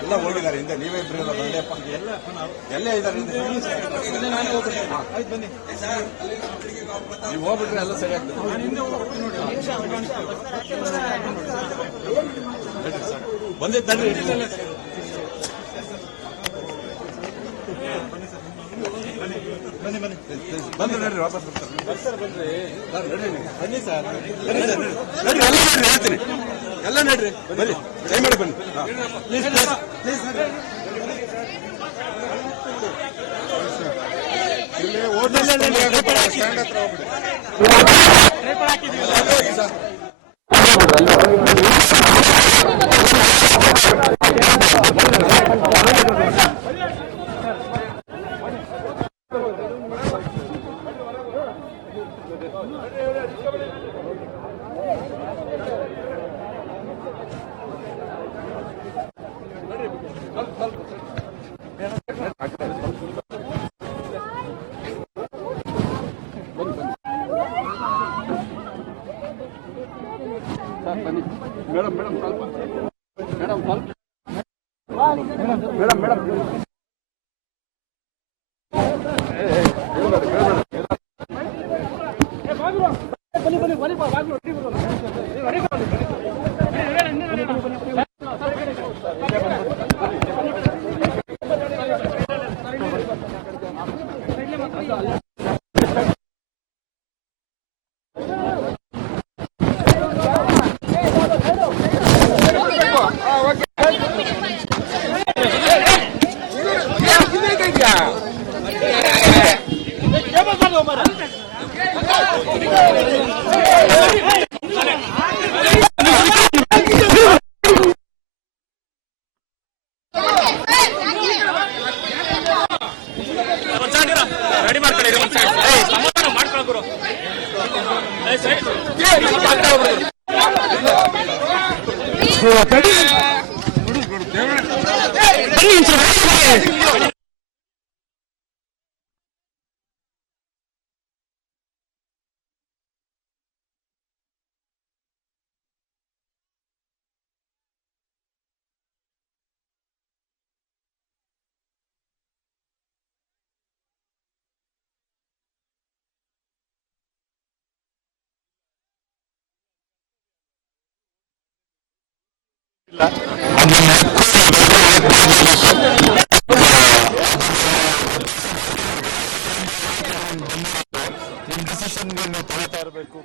ಎಲ್ಲ ಹೋಗಿದ್ದಾರೆ ಹಿಂದೆ, ನೀವೇ ಇಬ್ಬರಿಲ್ಲ ಬಂದೆಪ್ಪ, ಎಲ್ಲೇ ಇದ್ದಾರೆ ಹಿಂದೆ. ಆಯ್ತು ಬನ್ನಿ, ನೀವು ಹೋಗ್ಬಿಟ್ರೆ ಎಲ್ಲ ಸರಿ ಆಗ್ತದೆ. ಬಂದಿದ್ದು ನಡ್ರಿ, ಬನ್ನಿ ಬನ್ನಿ ಬಂದ್ರೆ ನಡ್ರಿ, ವಾಪಸ್ ಬರ್ತಾರೆ ಬನ್ರಿ ಬನ್ನಿ ಸರ್, ಬನ್ನಿ ಸರ್, ನಡ್ರಿ ಎಲ್ಲ ನಡ್ರಿ, ಹೇಳ್ತೀನಿ ಎಲ್ಲ ನಡ್ರಿ, ಬನ್ನಿ ಟೈಮ್ ಮಾಡಿ ಬನ್ನಿ ಪ್ಲೀಸ್ ಪ್ಲೀಸ್ ಇಲ್ಲಿ ಹೋಟೆಲ್ ಸ್ಟ್ಯಾಂಡ್ ಹತ್ರ ಹೋಗ್ಬಿಡಿ. ಮೇಡಮ್ ಮೇಡಮ್ ಸ್ವಲ್ಪ ಮೇಡಮ್ ಮೇಡಮ್ ಮೇಡಮ್ ರೆಡಿ ಮಾಡ್ಕೊಳ್ಳಿ, ಸಮಾಧಾನ ಮಾಡ್ಕೊಳ್ರು. ಡಿಸಿಷನ್ಗಳನ್ನು ತಗೊಳ್ತಾ ಇರಬೇಕು.